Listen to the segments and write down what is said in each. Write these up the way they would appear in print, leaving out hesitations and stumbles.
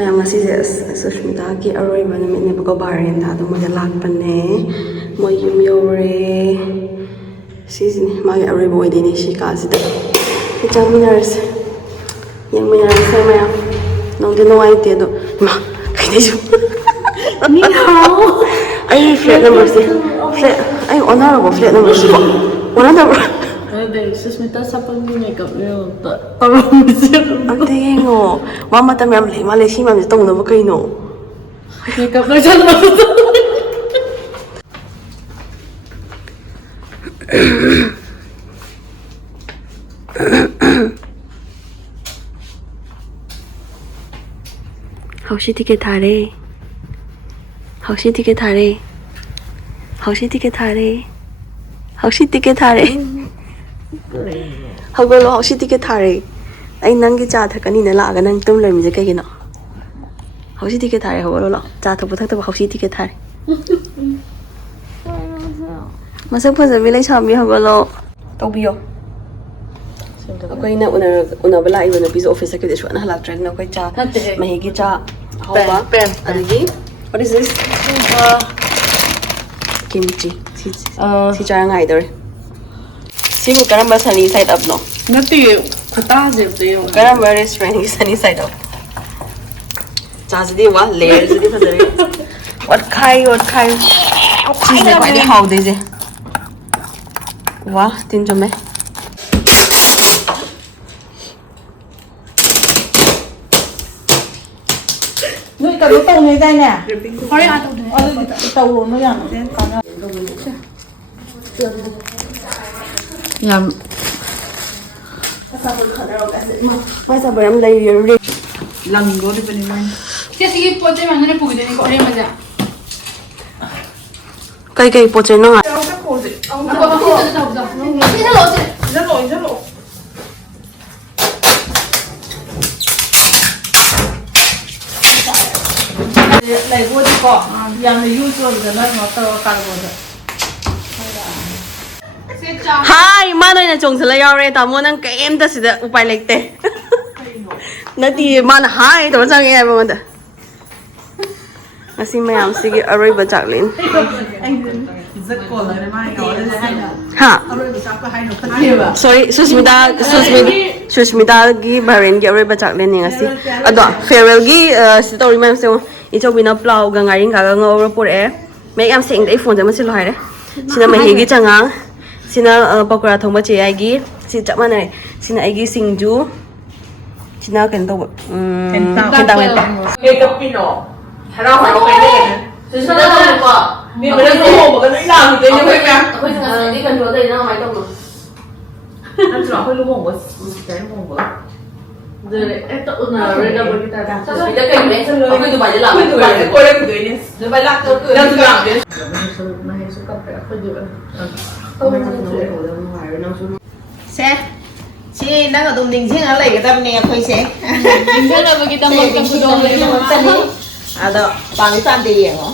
ꯃꯌꯥꯝ ꯉꯁꯤꯁꯦ ꯁꯨꯁꯃꯤꯇꯥꯒꯤ ꯑꯔꯣꯏꯕ ꯅꯨꯃꯤꯠꯅꯦꯕꯀꯣ ꯕꯥꯔꯦꯟꯗꯥꯗꯣ ꯃꯣꯏꯗ ꯂꯥꯛꯄꯅꯦ ꯃꯣꯏ ꯌꯨꯝ ꯌꯧꯔꯦ ꯁꯤꯁꯤꯅꯦ ꯃꯥꯒꯤ ꯑꯔꯣꯏꯕ ꯑꯣꯏꯗꯣꯏꯅꯦ ꯁꯤ ꯀꯥꯁꯤꯗ ꯆꯪꯃꯤꯟꯅꯔꯁꯦ ꯌꯦꯡꯃꯤꯟꯅꯔꯁꯦ ꯃꯌꯥꯝ ꯅꯨꯡꯗꯤ ꯅꯨꯡꯉꯥꯏꯇꯦ ꯑꯗꯣ ꯏꯃꯥ ꯀꯩꯗꯩꯁꯨ ꯑꯩ ꯐ꯭ꯂꯦꯠ ꯅꯝꯕꯔꯁꯦ ꯐ꯭ꯂꯦꯠ ꯑꯩ ꯑꯣꯟꯅꯔꯕꯣ ꯐ꯭ꯂꯦꯠ ꯅꯝꯕꯔꯁꯤꯕꯣ ꯑꯣꯟꯅꯗꯕ꯭ꯔꯣ ꯑꯗꯨꯗꯩ ꯁꯨꯁꯃꯤꯇꯥ ꯁꯥꯄꯟꯒꯤ ꯃꯦꯀꯞꯅꯦꯕ ꯇꯧꯔꯝꯃꯤꯁꯦ ꯑꯝꯇ ꯌꯦꯡꯉꯣ ꯃꯥ ꯃꯇꯝ ꯌꯥꯝ ꯂꯩ ꯃꯥꯜꯂꯦ ꯁꯤ ꯃꯌꯥꯝꯁꯦ ꯇꯧꯅꯕ ꯀꯩꯅꯣ ꯃꯦꯀꯞ ꯂꯣꯏꯁꯟꯕ ꯍꯧꯁꯤ ꯇꯤꯀꯦꯠ ꯊꯥꯔꯦ ꯍꯧꯁꯤ ꯇꯤꯀꯦꯠ ꯊꯥꯔꯦ ꯍꯧꯁꯤ ꯇꯤꯀꯦꯠ ꯊꯥꯔꯦ ꯍꯧꯁꯤ ꯇꯤꯀꯦꯠ ꯊꯥꯔꯦ ꯍꯧꯒꯠꯂꯣ ꯍꯧꯁꯤ ꯇꯤꯀꯦꯠ ꯊꯥꯔꯦ ꯑꯩ ꯅꯪꯒꯤ ꯆꯥ ꯊꯛꯀꯅꯤꯅ ꯂꯥꯛꯑꯒ ꯅꯪ ꯇꯨꯝ ꯂꯩꯔꯝꯃꯤꯁꯦ ꯀꯩꯒꯤꯅꯣ ꯍꯧꯁꯤ ꯇꯤꯀꯦꯠ ꯊꯥꯔꯦ ꯍꯧꯒꯠꯂꯣ ꯂꯥꯛꯑꯣ ꯆꯥ ꯊꯛꯄ ꯊꯛꯇꯕ ꯍꯧꯁꯤ ꯇꯤꯀꯦꯠ ꯊꯥꯔꯦ ꯃꯁꯛ ꯐꯖꯕꯤ ꯂꯩꯁꯥꯕꯤ ꯍꯧꯒꯠꯂꯣ ꯇꯧꯕꯤꯌꯣ ꯑꯩꯈꯣꯏꯅ ꯎꯅꯕ ꯂꯥꯛꯏꯕ ꯅꯨꯄꯤꯁꯦ ꯑꯣꯐꯤꯁ ꯆꯠꯈꯤꯕꯗꯤ ꯁꯨꯡꯍꯟ ꯍꯜꯂꯛꯇ꯭ꯔꯦ ꯑꯩꯈꯣꯏ ꯆꯥ ꯃꯍꯤꯒꯤ ꯆꯥ ꯍꯧꯕ ꯑꯗꯒꯤ what is this kimchi ꯁꯤ ꯆꯥꯔ ꯉꯥꯏꯗꯧꯔꯦ ꯁꯤꯕꯨ ꯀꯔꯝꯕ ꯁꯅꯤ ꯁꯥꯏꯠ ꯑꯞꯅꯣ ꯅꯠꯇꯦ ꯈꯨꯇꯥꯁꯦ ꯑꯝꯇ ꯌꯦꯡꯉꯣ ꯀꯔꯝꯕ ꯔꯦꯁꯇꯨꯔꯦꯟꯒꯤ ꯁꯅꯤ ꯁꯥꯏꯠ ꯑꯞ ꯆꯥꯁꯤꯗꯤ ꯋꯥ ꯂꯦꯌꯔꯁꯤꯗꯤ ꯐꯖꯔꯦ ꯑꯣꯠꯈꯥꯏ ꯁꯤꯁꯤꯅꯦ ꯈ꯭ꯋꯥꯏꯗꯒꯤ ꯍꯥꯎꯗꯣꯏꯁꯦ ꯋꯥ ꯇꯤꯟ ꯆꯨꯝꯃꯦ ꯅꯣꯏ ꯀꯩꯅꯣ ꯇꯧꯅꯩꯗꯥꯏꯅꯦ ꯍꯣꯔꯦꯟ ꯑꯗꯨꯗꯤ ꯇꯧꯔꯣꯅꯣ ꯌꯥꯝ ꯌꯥꯝ ꯃꯥꯏ ꯆꯥꯕ ꯌꯥꯝ ꯂꯩꯔꯦ ꯂꯪꯗꯣꯔꯤꯕꯅꯤ ꯃꯥꯏꯅ ꯁꯤꯒꯤ ꯄꯣꯠ ꯆꯩ ꯃꯌꯥꯝꯅ ꯄꯨꯈꯤꯗꯣꯏꯅꯤꯀꯣ ꯑꯔꯦꯝꯕꯁꯦ ꯀꯩ ꯄꯣꯠ ꯆꯩꯅꯣ ꯂꯩꯕꯣꯗꯤꯀꯣ ꯌꯥꯝꯅ ꯌꯨꯁ ꯑꯣꯏꯕꯗꯅ ꯀꯩꯅꯣ ꯇꯧꯔꯒ ꯀꯥꯔꯕꯣꯗ ꯍꯥꯏ ꯃꯥꯅ ꯑꯣꯏꯅ ꯆꯣꯡꯁꯤꯜꯂ ꯌꯥꯎꯔꯦ ꯇꯥꯃꯣ ꯅꯪ ꯀꯩꯝꯇ ꯁꯤꯗ ꯎꯄꯥꯏ ꯂꯩꯇꯦ ꯅꯠꯇꯦ ꯃꯥꯅ ꯍꯥꯏ ꯇꯧꯔ ꯆꯪꯉꯦ ꯍꯥꯏꯕ ꯑꯩꯉꯣꯟꯗ ꯉꯁꯤ ꯃꯌꯥꯝꯁꯤꯒꯤ ꯑꯔꯣꯏꯕ ꯆꯥꯛꯂꯦꯟ ꯍꯥ ꯁꯣꯔꯤ ꯁꯨꯁꯃꯤꯇꯥꯒꯤ ꯚꯥꯔꯦꯟꯒꯤ ꯑꯔꯣꯏꯕ ꯆꯥꯛꯂꯦꯟꯅꯦ ꯉꯁꯤ ꯑꯗꯣ ꯐꯦꯔꯋꯦꯜꯒꯤ ꯁꯤ ꯇꯧꯔꯤ ꯃꯌꯥꯝꯁꯦ ꯏꯆꯧꯕꯤꯅ ꯄ꯭ꯂꯥꯎꯒ ꯉꯥꯔꯤꯡꯈꯥꯒ ꯉꯧꯔ ꯄꯨꯔꯛꯑꯦ ꯃꯌꯦꯛ ꯌꯥꯝ ꯁꯦꯡꯗꯦ ꯑꯩ ꯐꯣꯟꯁꯦ ꯑꯃ ꯁꯤꯜꯂꯣ ꯍꯥꯏꯔꯦ ꯁꯤꯅ ꯃꯍꯤꯒꯤ ꯆꯉꯥꯡ sina pakora thongba che aigi si chap manai sina aigi singju sina kan to kentang menta e kapino harau harau kai ne sina ko mi bale ko ho ba kai la mi dei ne kai ma akhoi sanga ni kan ro dai na mai tong no an tra khoi lu hong ba kai hong ba de eta una re da ba kita da sa bi da kai me akhoi du bai la ko re ku dei ne de bai la to da tu la de na he su ka pa akhoi du xe chị đang ở đồng đình riêng nó lấy cái tâm này khơi xe thế là cái tâm một cái đồ lấy mà à đó bằng cái tan tiền hả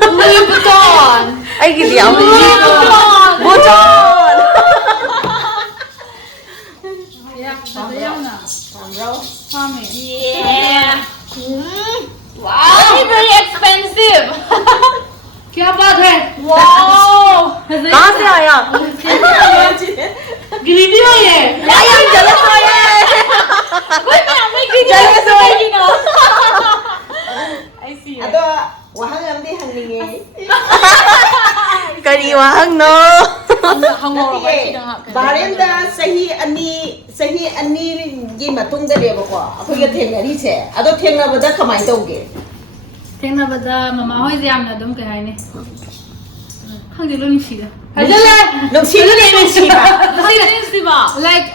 Louis Vuitton ai cái gì Vuitton yeah wow very expensive क्या बात है wow कहाँ से आया गिरीटी हो ये I am jealous हो ये कोई मैं हमें गिरीटी jealous हो you know I see à đó wahang em đi hàng này kari wahang no बारेंदा सही अन्नी गी मतुंग दे लेबो को अखोय गे थेंगरी छे अदो थेंगना बदा कमाई तौगे थेंगनाबदा ममा होय जे यामना दम कय हायने खंगे लो निसिदा हजले नुसिबा like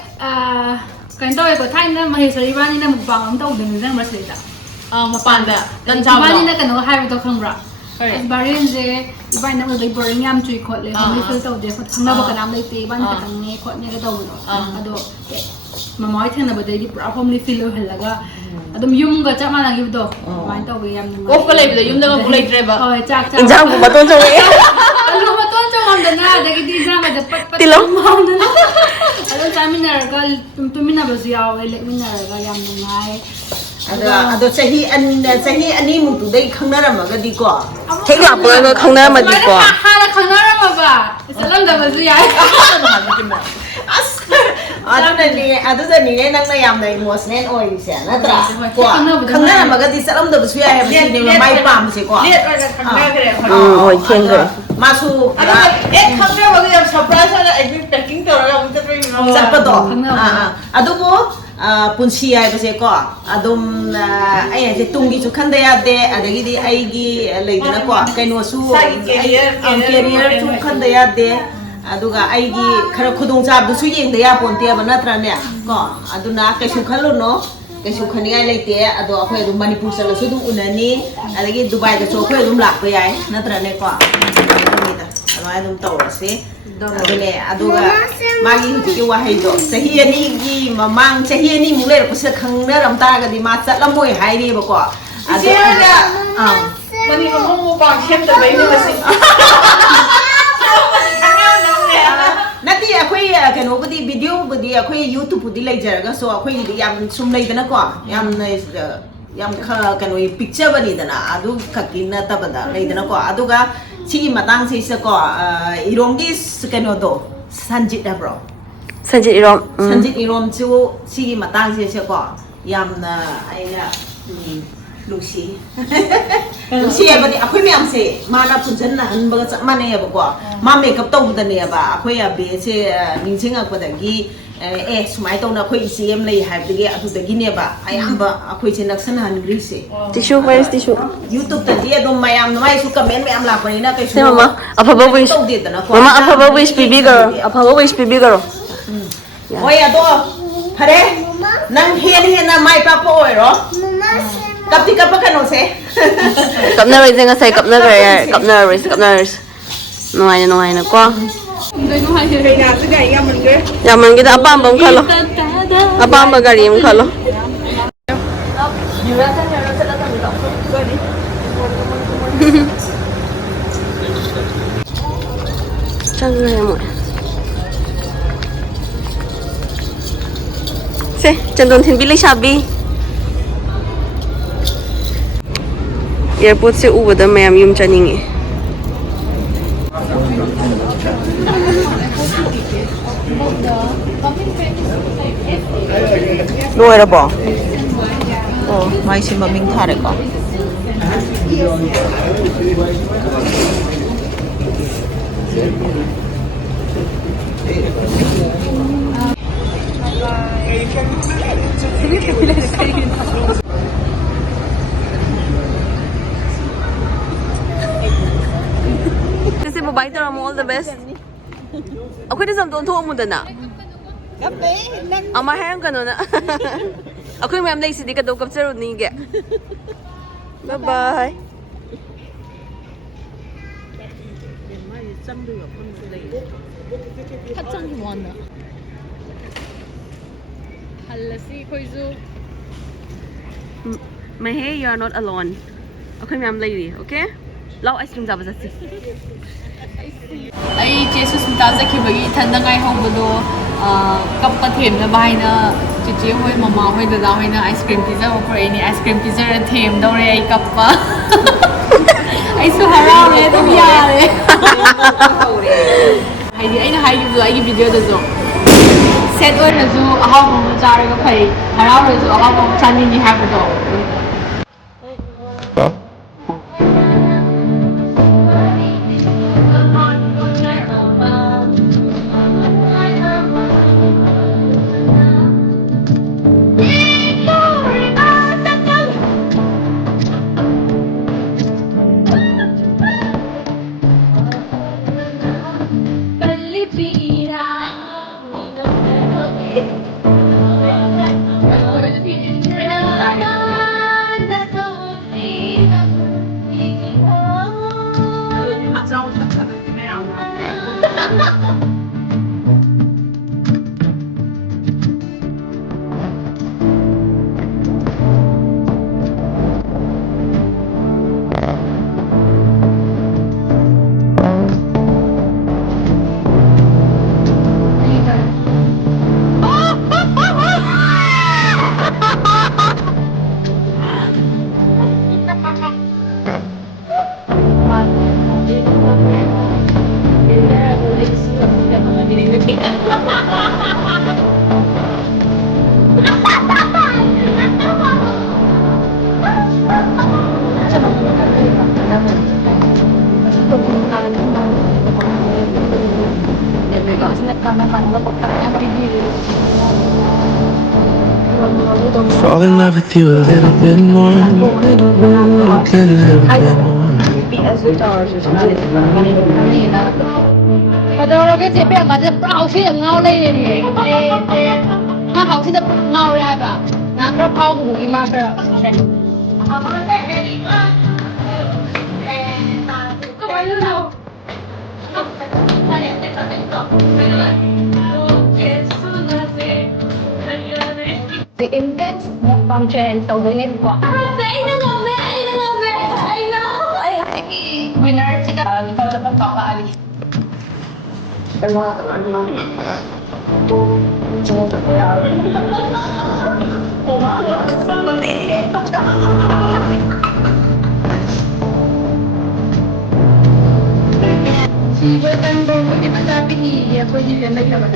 kan taw ko thaina mahesari bani na mukbang am taw ding jang masleita mapanda kan bani na kano hai to khangbra Bahrain je ibai na bai boring yam chui khot le hom feel taw de khot khangna ba kanam lai te ban ka tang ne khot ne ga taw no ado mamai thena ba dei pura hom feel lo halaga adum yum ga cha ma nang do ban taw yam nang ko ko lai da yum da ko lai tre ba hoi chak injang bu maton chong e alu maton chong am ꯃꯥꯡꯗꯅ ꯑꯗꯒꯤꯗꯤ ꯏꯟꯖꯥꯡꯒꯗ ꯄꯠ ꯄꯠ ꯇꯤꯜꯍꯧ ꯃꯥꯡꯗꯅ ꯑꯗꯨꯝ ꯆꯥꯃꯤꯟꯅꯔꯒ ꯇꯨꯃꯤꯟꯅꯕꯁꯨ ꯌꯥꯎꯋꯦ ꯂꯦꯛꯃꯤꯟꯅꯔꯒ ꯌꯥꯝ ꯅꯨꯡꯉꯥꯏ ꯑꯗꯣ ꯆꯍꯤ ꯑꯅꯤꯃꯨꯛꯇꯨꯗꯩ ꯈꯪꯅꯔꯝꯃꯒꯗꯤꯀꯣ ꯍꯦꯛ ꯂꯥꯛꯄꯒ ꯈꯪꯅꯔꯝꯃꯗꯤꯀꯣ ꯍꯥꯟꯅ ꯈꯪꯅꯔꯝꯃꯕ ꯆꯠꯂꯝꯗꯕꯁꯨ ꯌꯥꯏ ꯑꯗꯨꯗꯅꯤꯅꯦ ꯅꯪꯅ ꯌꯥꯝꯅ ꯏꯃꯣꯁꯅꯦꯜ ꯑꯣꯏꯔꯤꯁꯦ ꯅꯠꯇ꯭ꯔꯥ ꯀꯣ ꯈꯪꯅꯕꯗ ꯈꯪꯅꯔꯝꯃꯒꯗꯤ ꯆꯠꯂꯝꯗꯕꯁꯨ ꯌꯥꯏ ꯍꯥꯏꯕ ꯁꯤꯅꯦꯕ ꯃꯥꯏ ꯄꯥꯝꯕꯁꯦꯀꯣ ꯂꯦꯠ ꯑꯣꯏꯅ ꯈꯪꯅꯈ꯭ꯔꯦ ꯍꯣꯏ ꯊꯦꯡꯈ꯭ꯔꯦ 마수 ꯑꯗꯨꯒ ꯈꯪꯅꯕꯒ ꯌꯥꯝ ꯁꯔꯄ꯭ꯔꯥꯏꯖ ꯑꯣꯏꯅ ꯑꯩꯈꯣꯏ ꯄꯦꯛꯀꯤꯡ ꯇꯧꯔꯒ ꯑꯃꯨꯛ ꯆꯠꯄꯒꯤ ꯆꯠꯄꯗꯣ ꯈꯪꯅꯕ. ꯑꯗꯨꯕꯨ ꯄꯨꯟꯁꯤ ꯍꯥꯏꯕꯁꯦꯀꯣ ꯑꯗꯨꯝ ꯑꯩ ꯍꯥꯏꯁꯦ ꯇꯨꯡꯒꯤꯁꯨ ꯈꯟꯗ ꯌꯥꯗꯦ ꯑꯗꯒꯤꯗꯤ ꯑꯩꯒꯤ ꯂꯩꯗꯅꯀꯣ ꯀꯩꯅꯣꯁꯨ ꯀꯦꯔꯤꯌꯔꯁꯨ ꯈꯟꯗ ꯌꯥꯗꯦ ꯑꯗꯨꯒ ꯑꯩꯒꯤ ꯈꯔ ꯈꯨꯗꯣꯡꯆꯥꯕꯗꯨꯁꯨ ꯌꯦꯡꯗ ꯌꯥꯄꯣꯟꯇꯦꯕ ꯅꯠꯇ꯭ꯔꯅꯦ ꯀꯣ ꯑꯗꯨꯅ ꯀꯩꯁꯨ ꯈꯜꯂꯨꯅꯣ ꯀꯩꯁꯨ ꯈꯟꯅꯤꯡꯉꯥꯏ ꯂꯩꯇꯦ ꯑꯗꯣ ꯑꯩꯈꯣই ꯑꯗꯨꯝ ꯃꯅꯤꯄꯨꯔ ꯆꯠꯂꯁꯨ ꯑꯗꯨꯝ ꯎꯅꯅꯤ ꯑꯗꯒꯤ ꯗꯨꯕꯥꯏꯗꯁꯨ ꯑꯩꯈꯣꯏ ꯑꯗꯨꯝ ꯂꯥꯛꯄ ꯌꯥꯏ ꯅꯠꯇ꯭ꯔꯅꯦꯀꯣ ꯑꯗꯨꯃꯥꯏꯅ ꯑꯗꯨꯝ ꯇꯧꯔꯁꯤ ꯑꯗꯨꯅꯦ ꯑꯗꯨꯒ ꯃꯥꯒꯤ ꯍꯧꯖꯤꯛꯀꯤ ꯋꯥꯍꯩꯗꯣ ꯆꯍꯤ ꯑꯅꯤꯒꯤ ꯃꯃꯥꯡ ꯆꯍꯤ ꯑꯅꯤꯃꯨꯛ ꯂꯩꯔꯛꯄꯁꯤꯗ ꯈꯪꯅꯔꯝ ꯇꯥꯔꯒꯗꯤ ꯃꯥ ꯆꯠꯂꯝꯃꯣꯏ ꯍꯥꯏꯔꯤꯕꯀꯣ ꯏꯆꯦꯅ ꯃꯅꯤꯄꯨꯔ ꯃꯨꯛꯕꯥꯡ ꯁꯦꯝꯗꯕꯩꯅꯦ ꯃꯁꯤ ꯅꯠꯇꯦ ꯑꯩꯈꯣꯏ ꯀꯩꯅꯣꯕꯨꯗꯤ ꯚꯤꯗꯤꯑꯣꯕꯨꯗꯤ ꯑꯩꯈꯣꯏ ꯌꯨꯇꯨꯕꯄꯨꯗꯤ ꯂꯩꯖꯔꯒꯁꯨ ꯑꯩꯈꯣꯏꯒꯤꯗꯤ ꯌꯥꯝ ꯁꯨꯝ ꯂꯩꯗꯅꯀோ ꯌꯥꯝꯅ ꯌꯥꯝ ꯀꯩꯅꯣ ꯄꯤꯛꯆꯕꯅꯤꯗꯅ ꯑꯗꯨ ꯈꯛꯀꯤ ꯅꯠꯇꯕꯗ ꯂꯩꯗꯅꯀꯣ ꯑꯗꯨꯒ सिगी matang से को इरोंगी कनो दो संजित है संजित इरोम चु सिगी matang से को यामना आइना लुसी लुसी है बनी अखोई में हमसे माना पुंजन ना हन बगा माने है बको मा मेकअप तो उधर है बा अखोई अबे से निंचिंग अखोदगी ए सुमाई तो ना कोई सीएम ले है बगे अदुदगी ने बा अयंबा अखोई से नक्सन हनग्री से टिश्यू वेयर टिश्यू YouTube तक ये दो मयाम नमाई सु कमेंट में हम ला पड़ी ना कैसे मामा अफबा विश मामा अफबा विश पीबी करो अफबा विश पीबी करो ओए अदो हरे नंग हेन ना माई पापा ओइरो कब ती कब कनो से कपना रइसे nga sai kapna gare kapna ris nuai na ko yaman kita apa ambam khalo apa amba gari am khalo chang gaya mo se chandon thin bilai shabi airport से उबदा मैम यूम चनिंगे लोयरबो ओ माई से ममिंग थारेको Bye to all the best. Ako din samton to mo na. Ama hayang kano na. Ako yung ma'am na isidi ka daw kapsaro ninge. Bye bye. 합창이 뭐한다. 할라시 코이zu. Mahe, you are not alone. Ako yung ma'am lady, okay? Lau ice cream 잡아 잤지. ꯑꯩ ꯆꯦꯁꯨ ꯁꯨꯝꯇꯥ ꯆꯠꯈꯤꯕꯒꯤ ꯏꯊꯟꯗ ꯉꯥꯏꯍꯧꯕꯗꯣ ꯀꯞꯄ ꯊꯦꯝꯅꯕ ꯍꯥꯏꯅ ꯆꯤꯆꯦ ꯍꯣꯏ ꯃꯃꯥ ꯍꯣꯏ ꯗꯗꯥ ꯍꯣꯏꯅ ꯑꯥꯏꯁ ꯀ꯭ꯔꯤꯝ ꯄꯤꯖꯕ ꯄꯨꯔꯛꯏꯅꯦ ꯑꯥꯏꯁ ꯀ꯭ꯔꯤꯝ ꯄꯤꯖꯔ ꯊꯦꯝꯗꯧꯔꯦ ꯑꯩ ꯀꯞꯄ ꯑꯩꯁꯨ ꯍꯔꯥꯎꯔꯦ ꯑꯗꯨꯝ ꯌꯥꯔꯦ ꯍꯥꯏꯗꯤ ꯑꯩꯅ ꯍꯥꯏꯈꯤꯕꯗꯣ ꯑꯩꯒꯤ ꯚꯤꯗꯤꯑꯣꯗꯁꯨ ꯁꯦꯠ ꯑꯣꯏꯔꯁꯨ ꯑꯍꯥꯎꯕ ꯑꯃ ꯆꯥꯔꯒ ꯐꯩ ꯍꯔꯥꯎꯔꯁꯨ ꯑꯍꯥꯎꯕ ꯑꯃ ꯆꯥꯅꯤꯡꯉꯤ ꯍꯥꯏꯕꯗꯣ Fall in love with you a little bit more. A little bit more. Pero cái gì bây giờ bảo phi là ngao lên đi, nó học thì ngao ra cả, nó bao ngủ mà phải. Thì em kết một vòng trend tàu với em quá. Winner sila para magpapaalis. Si Wetan Bo, hindi masabi niya, pwede siya naglaman.